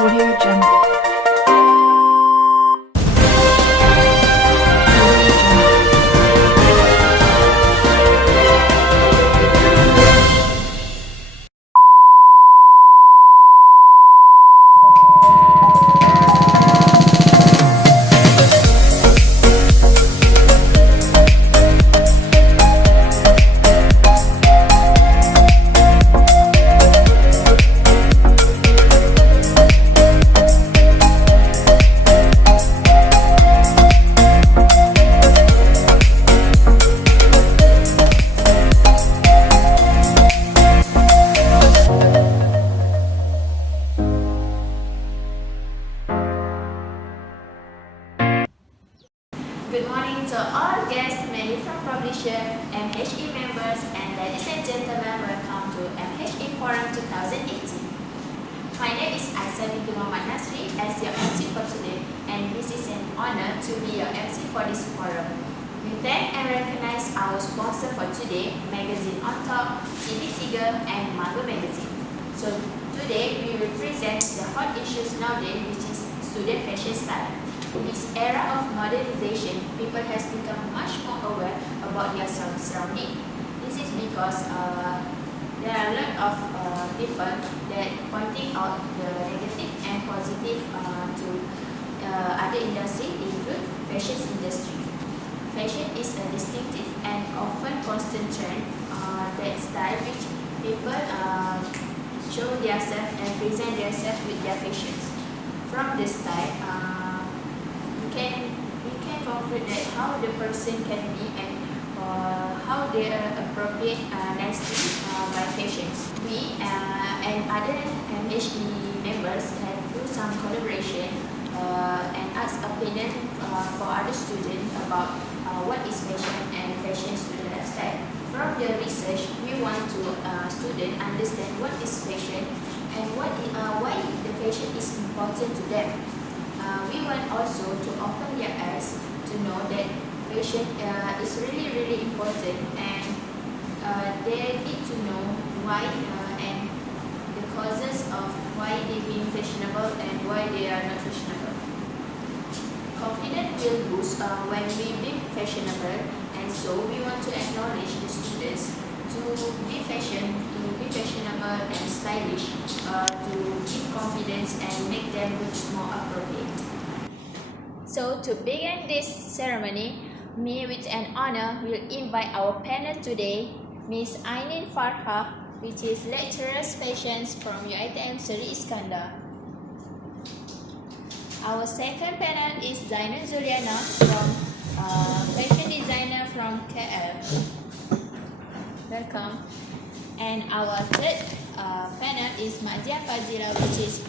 Audio Jungle. Good morning to all guests, many from publisher, MHE members, and ladies and gentlemen, welcome to MHE Forum 2018. My name is Aisa binti Muhammad Nasri as your MC for today, and this is an honor to be your MC for this forum. We thank and recognize our sponsor for today, Magazine on Top, TV3, and Mago Magazine. So today we will present the hot issues nowadays, which is student fashion style. In this era of modernization, people has become much more aware about their surrounding. This is because there are a lot of people that pointing out the negative and positive to other industry, include fashion industry. Fashion is a distinctive and often constant trend that style which people show themselves and present themselves with their fashions. From this style, we can conclude that how the person can be and how they are appropriate nicely by fashions. We and other MHE members have do some collaboration and ask opinion for other students about what is fashion and fashion student lifestyle. From the research, we want to students understand what is fashion and why the fashion is important to them. We want also to open their eyes to know that fashion is really important, and they need to know why and the causes of why they being fashionable and why they are not fashionable. Confidence will boost when we be fashionable, and so we want to acknowledge the students to be fashionable and stylish, to give confidence and make them look more appropriate. So to begin this ceremony, me with an honor will invite our panel today, Miss Ainin Farha, which is lecturer's fashions from UiTM Seri Iskandar. Our second panel is Zainul Zuliana from fashion designer from KL. Welcome. And our third panel is Mazia Fazila, which is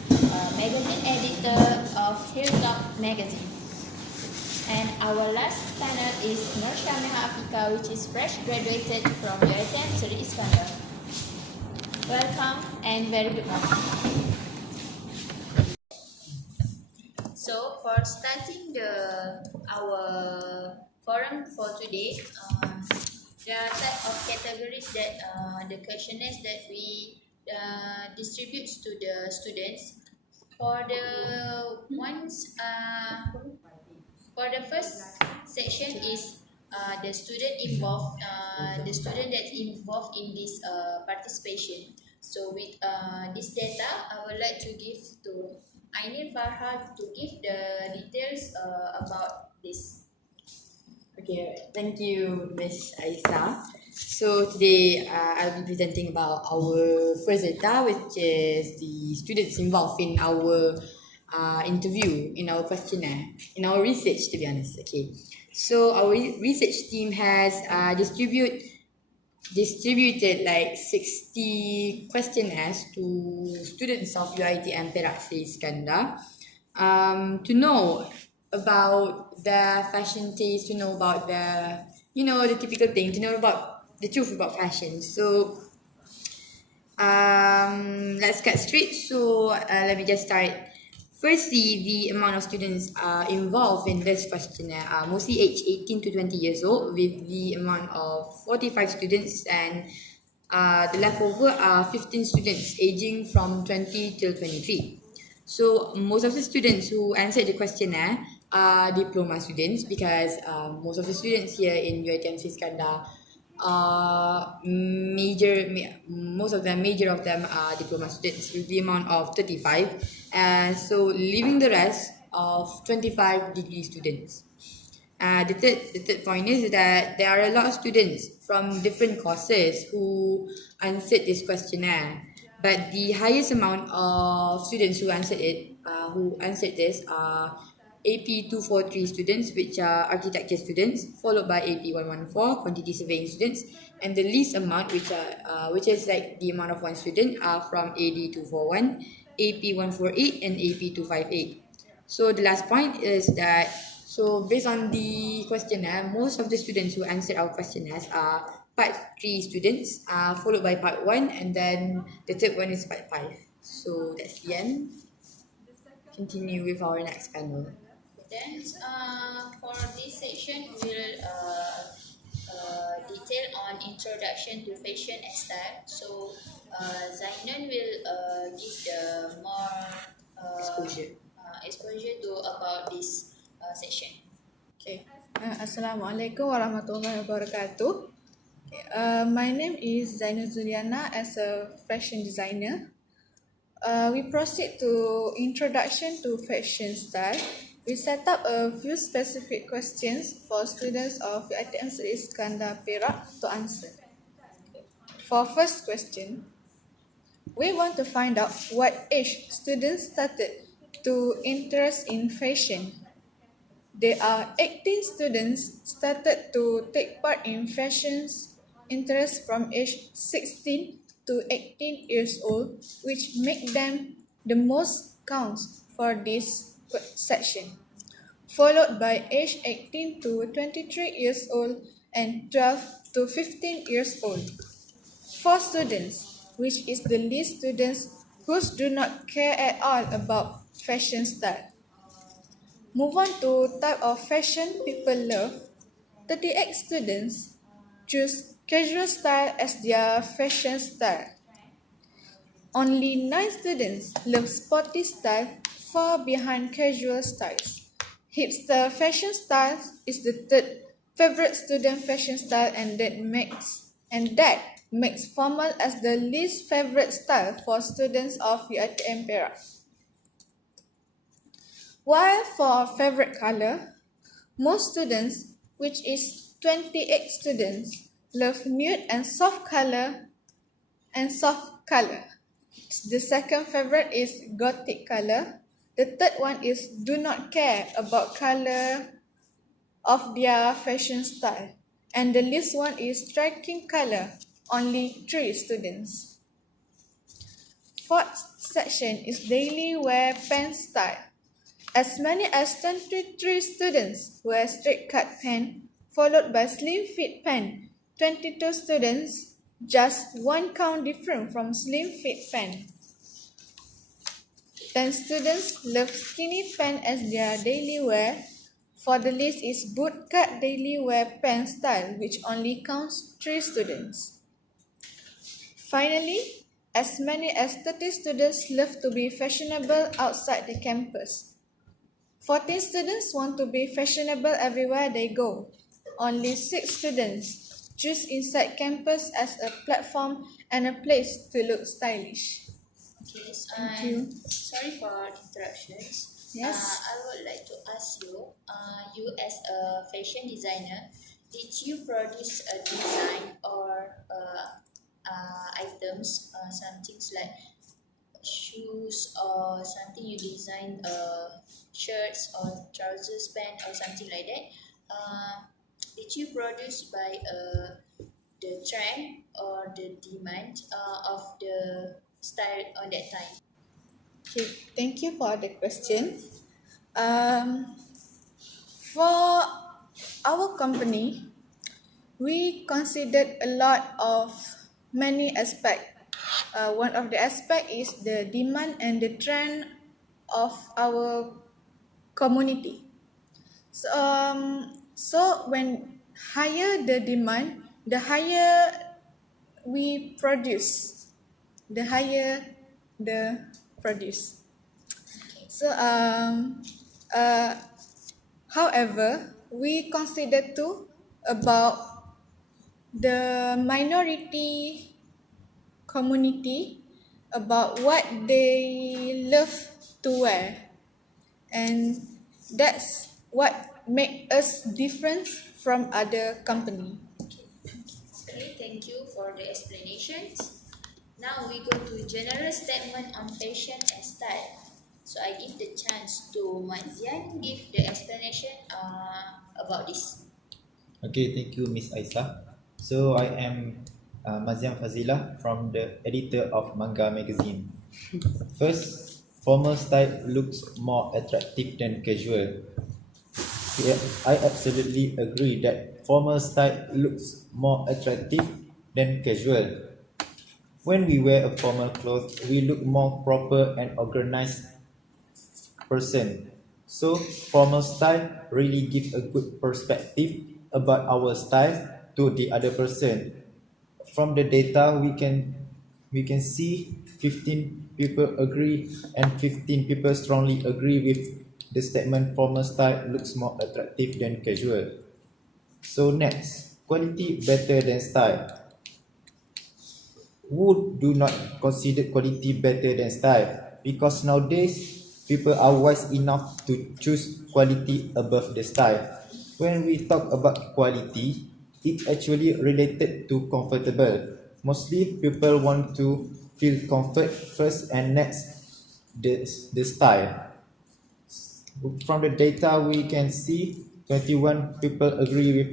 magazine editor of Hilltop magazine. And our last panel is Nur Syamah Afika, which is fresh graduated from UiTM Seri Iskandar. Welcome and very good morning. So for starting our forum for today, there are type of categories that the questionnaires that we distribute to the students. For the first section is the student that's involved in this participation. So with this data, I would like to give to Ainin Farha to give the details about this. Okay, thank you, Ms. Aisa. So today I'll be presenting about our first data, which is the students involved in our interview, in our questionnaire, in our research, to be honest. Okay, so our research team has distributed like 60 questionnaires to students of UiTM Perak Seri Iskandar to know about their fashion taste, to know about the typical thing, to know about the truth about fashion. So let's get straight. So let me just start. Firstly, the amount of students involved in this questionnaire are mostly aged 18 to 20 years old, with the amount of 45 students, and the leftover are 15 students aging from 20 till 23. So most of the students who answered the questionnaire are diploma students because most of the students here in UiTM Iskandar most of them, major of them are diploma students with the amount of 35, and so leaving the rest of 25 degree students. The third point is that there are a lot of students from different courses who answered this questionnaire, but the highest amount of students who answered this are AP 243 students, which are architecture students, followed by AP 114 quantity surveying students, and the least amount, which is like the amount of one student, are from AD 241, AP 148, and AP 258. So the last point is that, so based on the questionnaire, most of the students who answered our questionnaires are part 3 students, followed by part 1, and then the third one is part 5. So that's the end. Continue with our next panel. Then, for this section, we'll detail on introduction to fashion and style. So, Zainan will give the more exposure to about this section. Okay. Assalamualaikum warahmatullahi wabarakatuh. My name is Zainal Zuliana as a fashion designer. We proceed to introduction to fashion style. We set up a few specific questions for students of UiTM Iskandar Perak to answer. For first question, we want to find out what age students started to interest in fashion. There are 18 students started to take part in fashion's interest from age 16 to 18 years old, which make them the most counts for this section, followed by age 18 to 23 years old and 12 to 15 years old. 4 students, which is the least students who do not care at all about fashion style. Move on to type of fashion people love. 38 students choose casual style as their fashion style. Only 9 students love sporty style, far behind casual styles. Hipster fashion style is the third favorite student fashion style, and that makes formal as the least favorite style for students of UiTM Perak. While for favorite color, most students, which is 28 students, love nude and soft color. The second favorite is gothic color. The third one is do not care about color of their fashion style. And the least one is striking color, only 3 students. Fourth section is daily wear pants style. As many as 23 students wear straight cut pant, followed by slim fit pant. 22 students, just one count different from slim fit pant. 10 students love skinny pant as their daily wear. For the list is boot cut daily wear pant style, which only counts 3 students. Finally, as many as 30 students love to be fashionable outside the campus. 14 students want to be fashionable everywhere they go. Only 6 students choose inside campus as a platform and a place to look stylish. Okay, Thank you. Sorry for interruptions. Yes. I would like to ask you, you as a fashion designer, did you produce a design or items, some things like shoes or something you design, shirts or trousers, pant or something like that? Did you produce by the trend or the demand of the style on that time? Okay, thank you for the question. For our company, we considered a lot of many aspects. One of the aspect is the demand and the trend of our community. So when higher the demand, the higher we produce, the higher the produce. So uh, however, we consider too about the minority community, about what they love to wear, and that's what make us different from other company. Okay, thank you for the explanations. Now we go to general statement on fashion and style. So I give the chance to Mazian give the explanation about this. Okay, thank you, Miss Aisa. So I am Maziam Fazila from the editor of Manga Magazine. First, formal style looks more attractive than casual. Yeah, I absolutely agree that formal style looks more attractive than casual. When we wear a formal clothes, we look more proper and organized person. So formal style really gives a good perspective about our style to the other person. From the data we can see 15 people agree and 15 people strongly agree with the statement formal style looks more attractive than casual. So next, quality better than style. Who do not consider quality better than style? Because nowadays people are wise enough to choose quality above the style. When we talk about quality, it's actually related to comfortable. Mostly people want to feel comfort first and next the style. From the data we can see 21 people agree with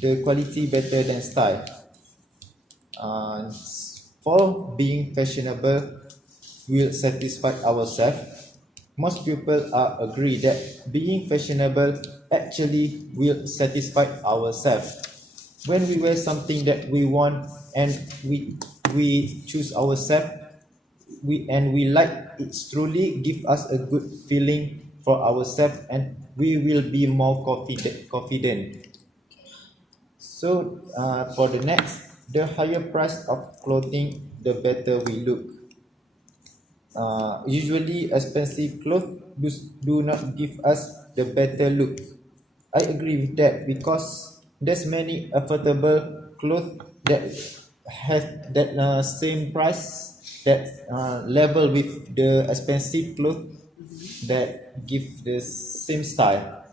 the quality better than style. uh, for being fashionable will satisfy ourselves. Most people are agree that being fashionable actually will satisfy ourselves. When we wear something that we want and we choose ourselves, we like it truly give us a good feeling for ourselves and we will be more confident. So for the next, the higher price of clothing, the better we look. Usually, expensive clothes do not give us the better look. I agree with that because there's many affordable clothes that have that same price that level with the expensive clothes that give the same style.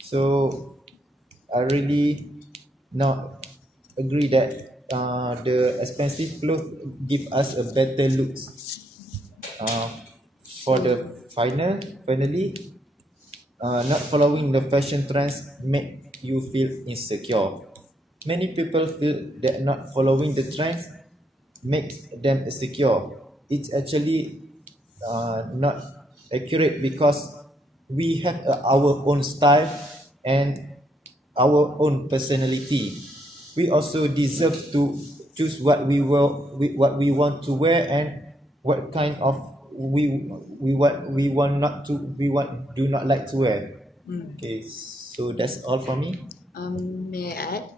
So I really not agree that the expensive clothes give us a better looks. Uh, for the finally, not following the fashion trends make you feel insecure. Many people feel that not following the trends makes them insecure. It's actually not accurate because we have our own style and our own personality. We also deserve to choose what we want to wear and what kind of we want not to we want do not like to wear. Okay, so that's all for me. May I add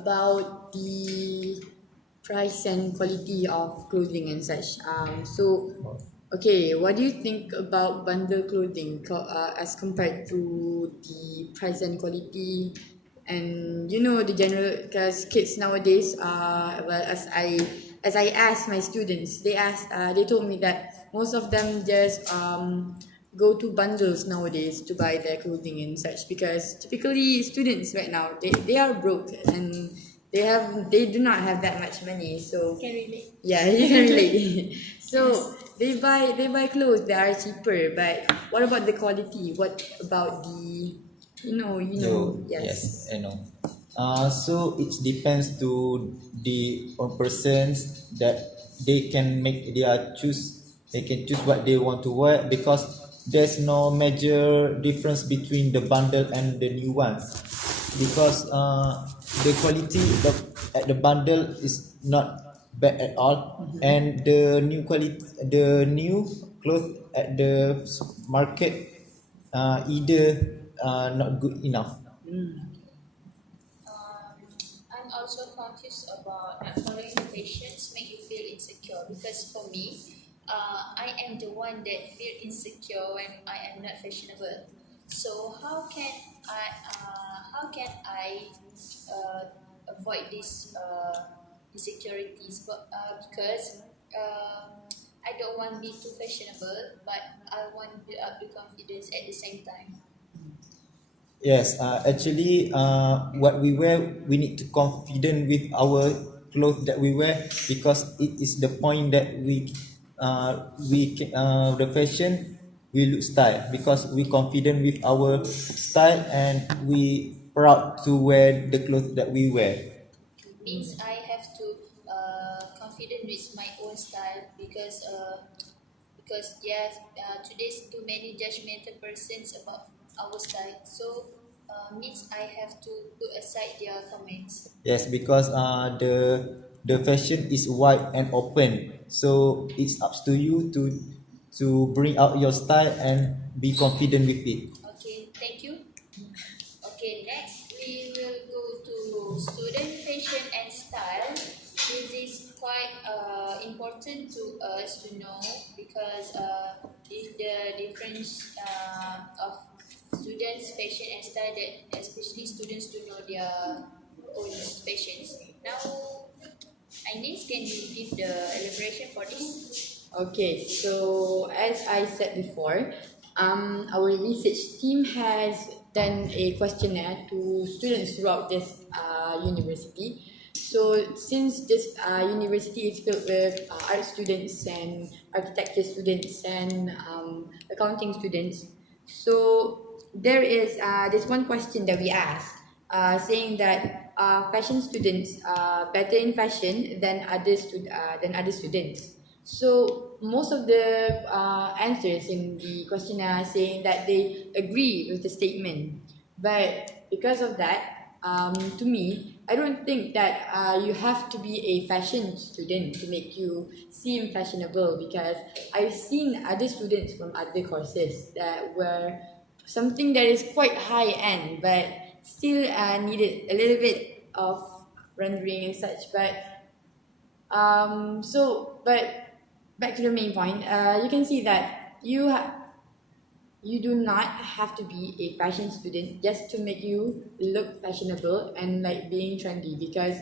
about the price and quality of clothing and such? Okay, what do you think about bundle clothing as compared to the price and quality? And you know the general, because kids nowadays, well, as I asked my students, they told me that most of them just go to bundles nowadays to buy their clothing and such, because typically students right now, they are broke and they do not have that much money, so Can relate. yeah, you can relate. So they buy clothes that are cheaper, but what about the quality? What about the Yes, yes. I know. So it depends to the on persons that they can make their choose. They can choose what they want to wear because there's no major difference between the bundle and the new ones. Because the quality at the bundle is not bad at all, and the new clothes at the market either not good enough. I'm also confused about not following the patients make you feel insecure because for me, I am am the one that feel insecure when I am not fashionable. So how can I avoid these insecurities? But because I don't want to be too fashionable, but I want to build up the confidence at the same time. Yes, actually, what we wear, we need to confident with our clothes that we wear, because it is the point that the fashion we look style, because we confident with our style and we proud to wear the clothes that we wear. Means I have to confident with my own style because yes, today's too many judgmental persons about our style. So means I have to put aside their comments. Yes, because the fashion is wide and open, so it's up to you to bring out your style and be confident with it. Okay, thank you. Okay, next we will go to student fashion and style. This is quite important to us to know because the difference of students' fashion and style, that especially students to know their own fashions. Now, Ines, can you give the elaboration for this? Okay, so as I said before, our research team has done a questionnaire to students throughout this university. So since this university is filled with art students and architecture students and accounting students, so there is this one question that we asked, saying that fashion students are better in fashion than than other students. So most of the answers in the questionnaire are saying that they agree with the statement, but because of that, to me, I don't think that you have to be a fashion student to make you seem fashionable, because I've seen other students from other courses that were something that is quite high end, but still needed a little bit of rendering and such. But back to the main point, you can see that you do not have to be a fashion student just to make you look fashionable and like being trendy, because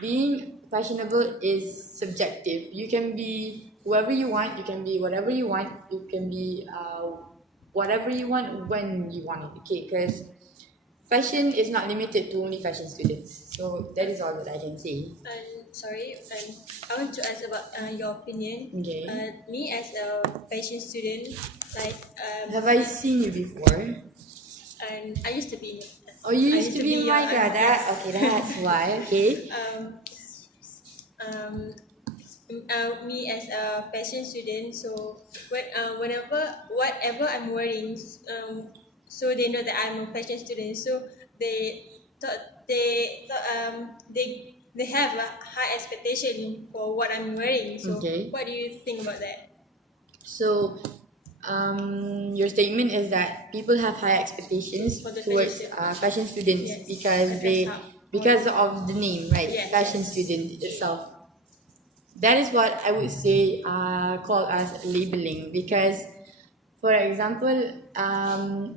being fashionable is subjective. You can be whoever you want, you can be whatever you want, you can be whatever you want when you want it, okay? Because fashion is not limited to only fashion students. So that is all that I can say. Sorry, I want to ask about your opinion. Okay. Me as a fashion student, like Have I seen you before? and I used to be. Oh, you I used to be in my grad. Okay, that's why. Okay. Um, me as a fashion student, so whatever I'm wearing, so they know that I'm a fashion student. So they have a high expectation for what I'm wearing. So Okay. what do you think about that? So, your statement is that people have high expectations For the towards fashion fashion students Yes. because of the name, right? Yes. Fashion student itself. That is what I would say called as labeling, because, for example,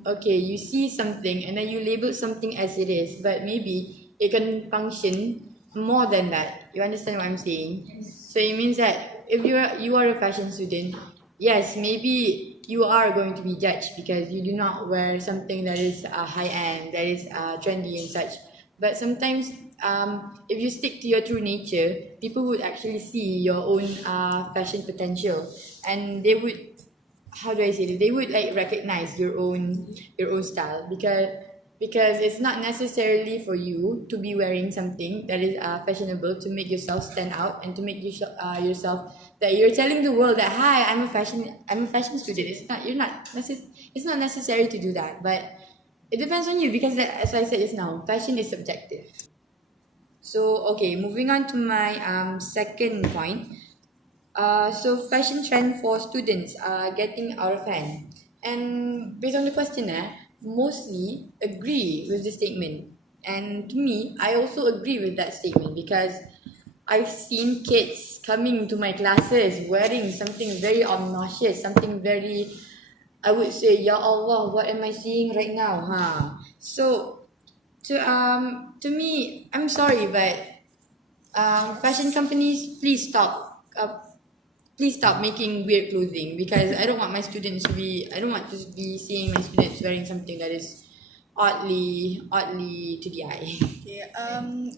okay, you see something and then you label something as it is, but maybe it can function more than that. You understand what I'm saying? So it means that if you are a fashion student, yes, maybe you are going to be judged because you do not wear something that is high end, that is trendy and such. But sometimes, if you stick to your true nature, people would actually see your own fashion potential, and they would, how do I say it? They would like recognize your own style, because it's not necessarily for you to be wearing something that is fashionable to make yourself stand out and to make yourself that you're telling the world that, hi, I'm a fashion student. It's not necessary to do that, but it depends on you, because as I said just now, fashion is subjective. So okay, moving on to my second point. So fashion trend for students are getting out of hand, and based on the questionnaire, mostly agree with the statement. And to me, I also agree with that statement, because I've seen kids coming to my classes wearing something very obnoxious, something very, I would say, Ya Allah, what am I seeing right now? Huh? So to me, I'm sorry, but fashion companies, please stop making weird clothing, because I don't want my students to be, I don't want to be seeing my students wearing something that is oddly to the eye. Okay,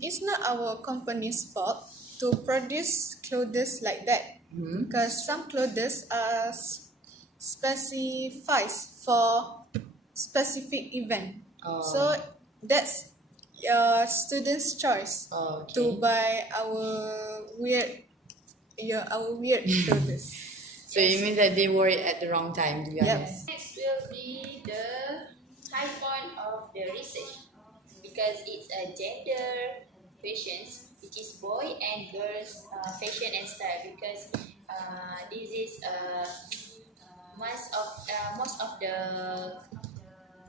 it's not our company's fault to produce clothes like that, because some clothes are specified for specific event. Oh. So that's your student's choice Oh, okay. to buy our weird clothes. So you mean that they wore it at the wrong time, to be Yep. honest? Next will be the high point of the research, because it's a gender questions, which is boy and girls fashion and style, because this is most of the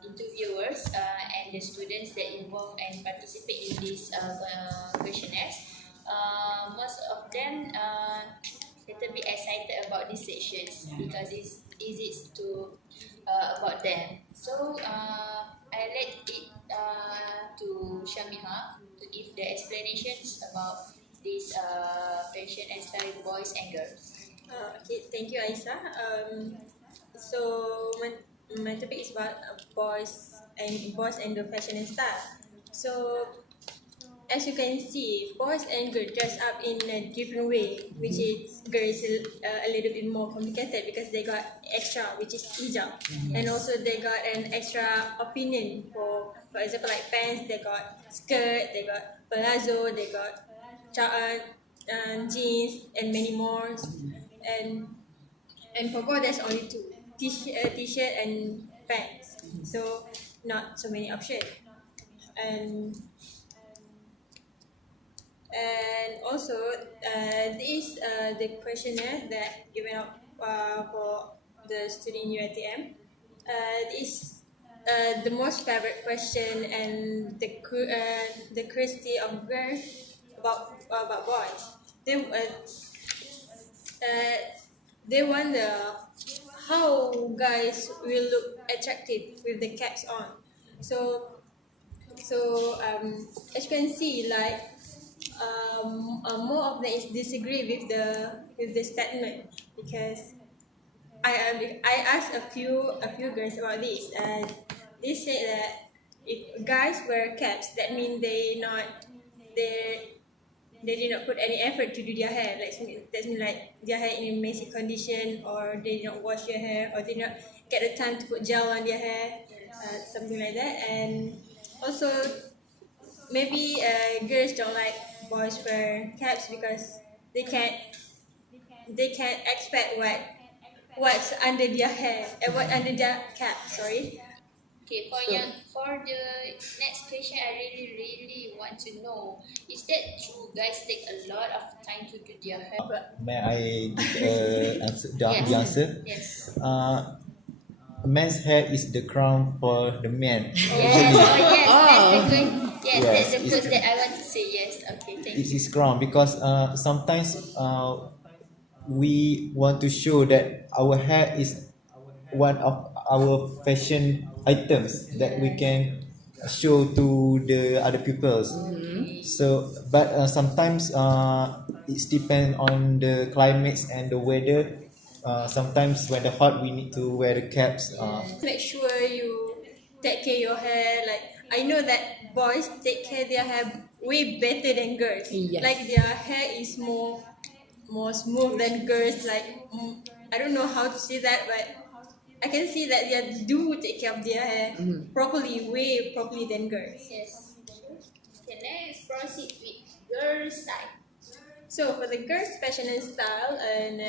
interviewers and the students that involve and participate in these questionnaires, most of them little bit excited about these sections, because it's easy to about them. So I let it to Shamiha to give the explanations about this fashion and style boys and girls. Okay, thank you, Aisa. So my topic is about boys and the fashion and style. So as you can see, boys and girls dress up in a different way, which is girls a little bit more complicated because they got extra, which is hijab, and also they got an extra opinion for example, like pants. They got skirt, they got palazzo, they got jeans, and many more. And for boys, there's only two: t-shirt and pants. So not so many options. And also this the questionnaire that given out for the student in UiTM. This the most favorite question and the curiosity of girls about boys. They uh, they wonder how guys will look attractive with the caps on. So as you can see, like more of them is disagree with the statement, because I asked a few girls about this, and they said that if guys wear caps, that means they did not put any effort to do their hair. Like that means like their hair in a messy condition, or they did not wash their hair, or did not get the time to put gel on their hair, something like that. And also maybe girls don't like boys wear caps because they can't expect what's under their hair and what under their cap. Sorry. Okay, for the next question, I really want to know, is that true? Guys take a lot of time to do their hair. May I give the answer? Yes. Men's hair is the crown for the man. Yes. That's the good. Yes, Yes, that's the it's quote true. that I want to say. Yes. Okay. Thank It you. is crown because sometimes we want to show that our hair is one of our fashion items that we can show to the other peoples. So but sometimes it's depend on the climates and the weather. Sometimes when the hot we need to wear the caps. Make sure you take care of your hair. Like I know that boys take care of their hair way better than girls. Yes. Like their hair is more smooth than girls. Like I don't know how to say that, but I can see that they do take care of their hair properly, way properly than girls. Yes. Okay. Next, proceed with girl style. So for the girls' fashion and style, and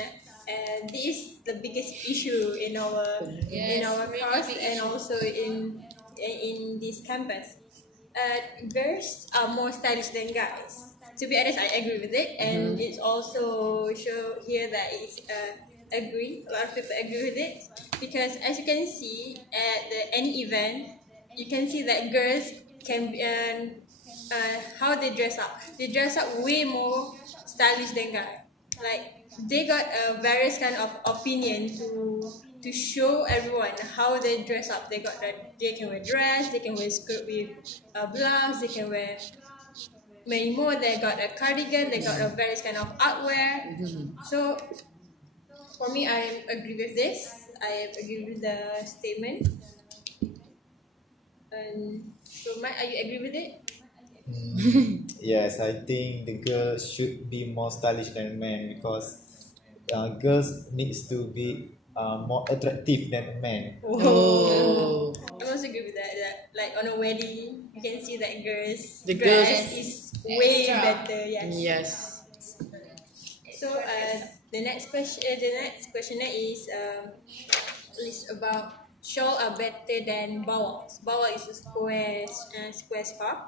this is the biggest issue in our Yes, really course big and issue. also in this campus. Girls are more stylish than guys. To be honest, I agree with it, and it's also show here that it's agree. A lot of people agree with it, because as you can see at any event, you can see that girls can be, how they dress up. They dress up way more stylish than guy. Like they got various kind of opinion to show everyone how they dress up. They can wear dress, they can wear skirt with a blouse, they can wear many more. They got a cardigan, they got a various kind of artwear. So for me, I agree with this. I agree with the statement. And so, Mike, are you agree with it? Yes, I think the girl should be more stylish than men because girls needs to be more attractive than men. Oh. I also agree with that. That like on a wedding, you can see that girls The dress girls- is way Extra. better. Yes. Yes. So the next question is about shawl are better than bawals. Bawal is a square scarf.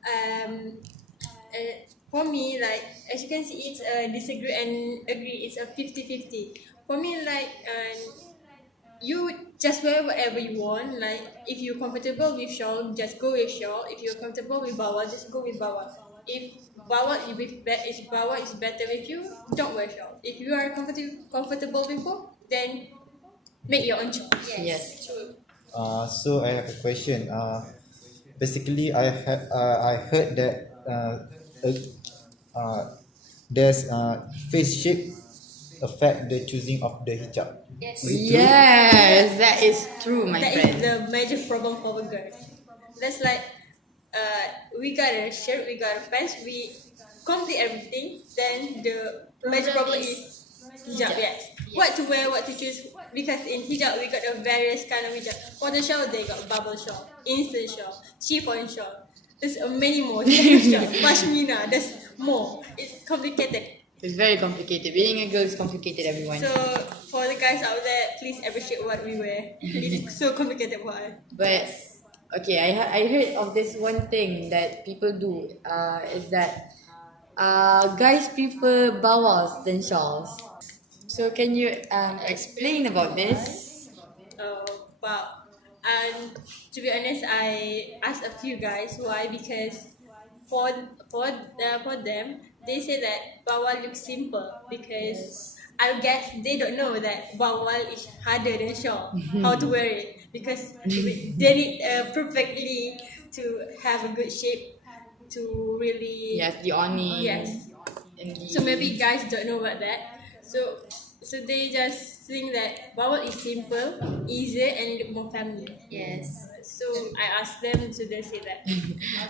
Um, for me, like as you can see, it's a disagree and agree. It's a 50-50. For me, like you just wear whatever you want. Like if you're comfortable with shawl, just go with shawl. If you're comfortable with bawal, just go with bawal. If bawal is better with you, don't wear shawl. If you are comfortable with both, then make your own choice. Yes. True. So I have a question. Basically, I heard that uh, there's face shape affect the choosing of the hijab. Yes. Is it true? Yes, that is true, my That is friend. the major problem for a girl. That's like we got a shirt, we got a pants, we complete everything. Then the major problem is hijab. Yes. What to wear, what to choose. Because in hijab we got a various kind of hijab. For the shawl, they got bubble shawl, instant shawl, chiffon shawl. There's many more. Shawl, pashmina. There's more. It's complicated. It's very complicated. Being a girl is complicated, everyone. So for the guys out there, please appreciate what we wear. It's so complicated for us. But okay, I heard of this one thing that people do. Is that guys prefer bawals than shawls. So can you explain about this? Wow. And to be honest, I asked a few guys why because for them they say that bawal looks simple because I guess they don't know that bawal is harder than shawl. How to wear it because they need perfectly to have a good shape to really Yes, the awning. yes. And the, So maybe guys don't know about that. So they just think that bawal is simple, easier, and look more family. Yes. So I asked them, so they say that.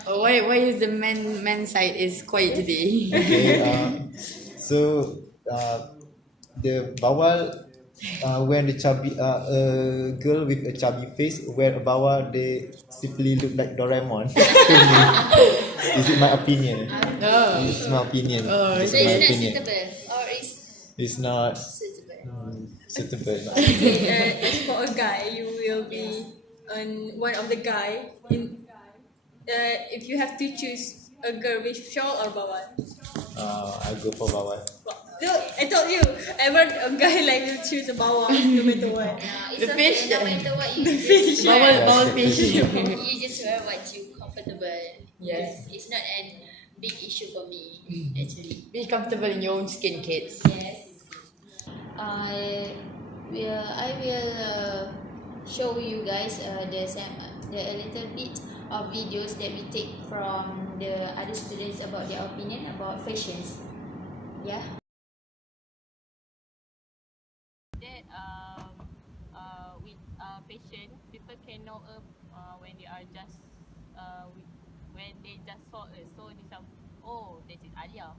oh, why is the man side is quiet today? Okay. So the bawal when the chubby a girl with a chubby face wear a bawal, they simply look like Doraemon. To me. Is it my opinion? Oh. It's my opinion. Oh, It's So my it's not opinion. suitable or is It's not suitable. suitable. Okay, as for a guy, you will be on one of the guy. If you have to choose a girl with shawl or bawal. I go for bawal. Look, I told you, ever a guy like will choose a bawal no matter what. It's The okay, fish- no matter what you fish. Bawal, Yes, bawal the fish. fish. you just wear what you comfortable. Yes. It's not an big issue for me actually. Be comfortable in your own skin, kids. Yes. I will show you guys a little bit of videos that we take from the other students about their opinion about fashions. Yeah. That with fashion, people can know when they are just when they just saw us. So they macam, oh, that is Alia.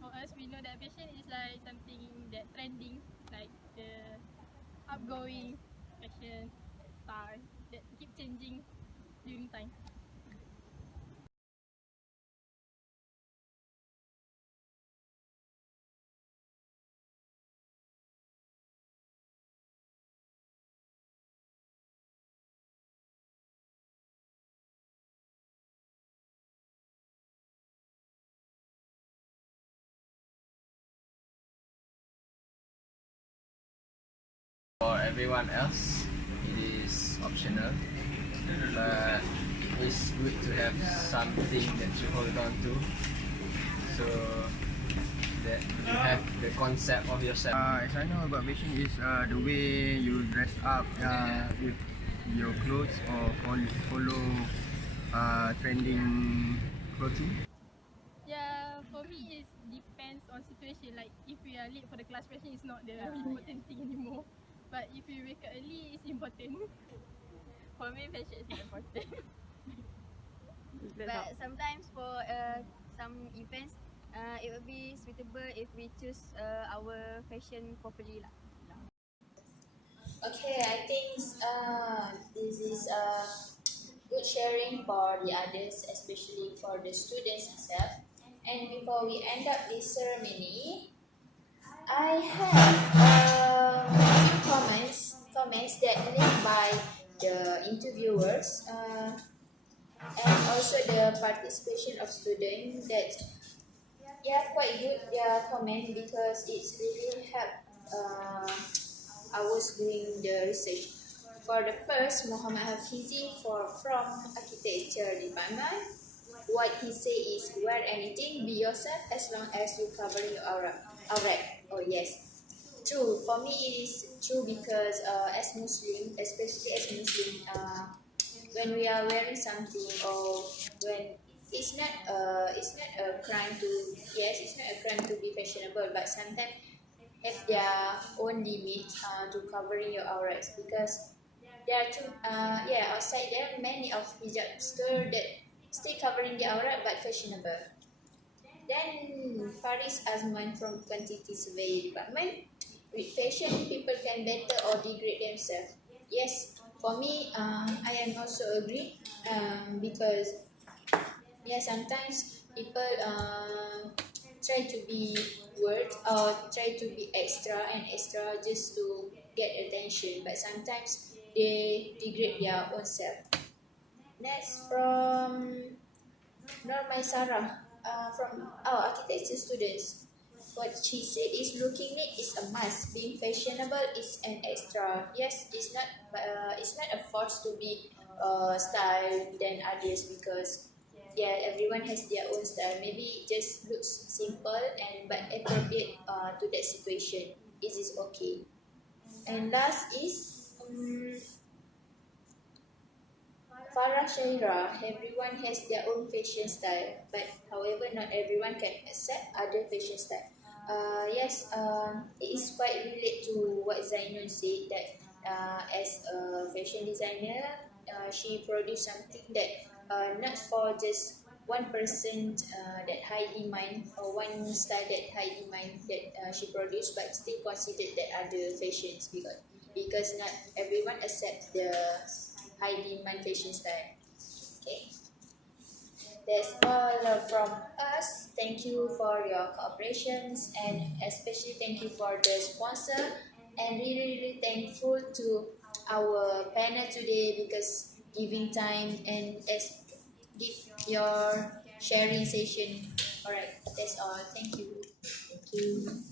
For us, we know that fashion is like something that trending, like the outgoing fashion style that keep changing during time. For everyone else, it is optional. But it's good to have something that you hold on to, so that you have the concept of yourself. As I know about fashion is the way you dress up with your clothes or follow trending clothing. Yeah, for me it depends on situation. Like if we are late for the class, fashion is not the important thing anymore. But if we wake up early, it's important. For me, fashion is important. But sometimes for some events, it will be suitable if we choose our fashion properly lah. Okay, I think this is good sharing for the others, especially for the students itself. And before we end up this ceremony, I have few comments that made by the interviewers and also the participation of students that quite good their comment because it's really helped I was doing the research. For the first, Muhammad Hafizi from architecture department, what he say is wear anything, be yourself as long as you cover your aura. Alright, oh yes, true. For me, it is true because as Muslim, especially as Muslim, when we are wearing something or when it's not a crime to it's not a crime to be fashionable, but sometimes have their own limit to covering your auras because there are outside there are many of hijabster that still covering their aura but fashionable. Then Faris Azman from Quantity Survey Department, with fashion people can better or degrade themselves. Yes, for me I am also agree because sometimes people try to be word or try to be extra and extra just to get attention, but sometimes they degrade their own self. Next from Norma Sarah from our architecture students. What she said is looking neat is a must. Being fashionable is an extra. Yes, it's not a force to be style than others because everyone has their own style. Maybe it just looks simple and but appropriate to that situation. It is okay. And last is Farah Shaira. Everyone has their own fashion style, but however, not everyone can accept other fashion style. It is quite relate to what Zainul said that as a fashion designer, she produced something that not for just one person that high demand or one style that high demand that she produced, but still considered that other fashions because not everyone accept the high demand fashion style. Okay, that's all from us. Thank you for your cooperations and especially thank you for the sponsor and really thankful to our panel today because giving time and give your sharing session. Alright, that's all. Thank you. Thank you.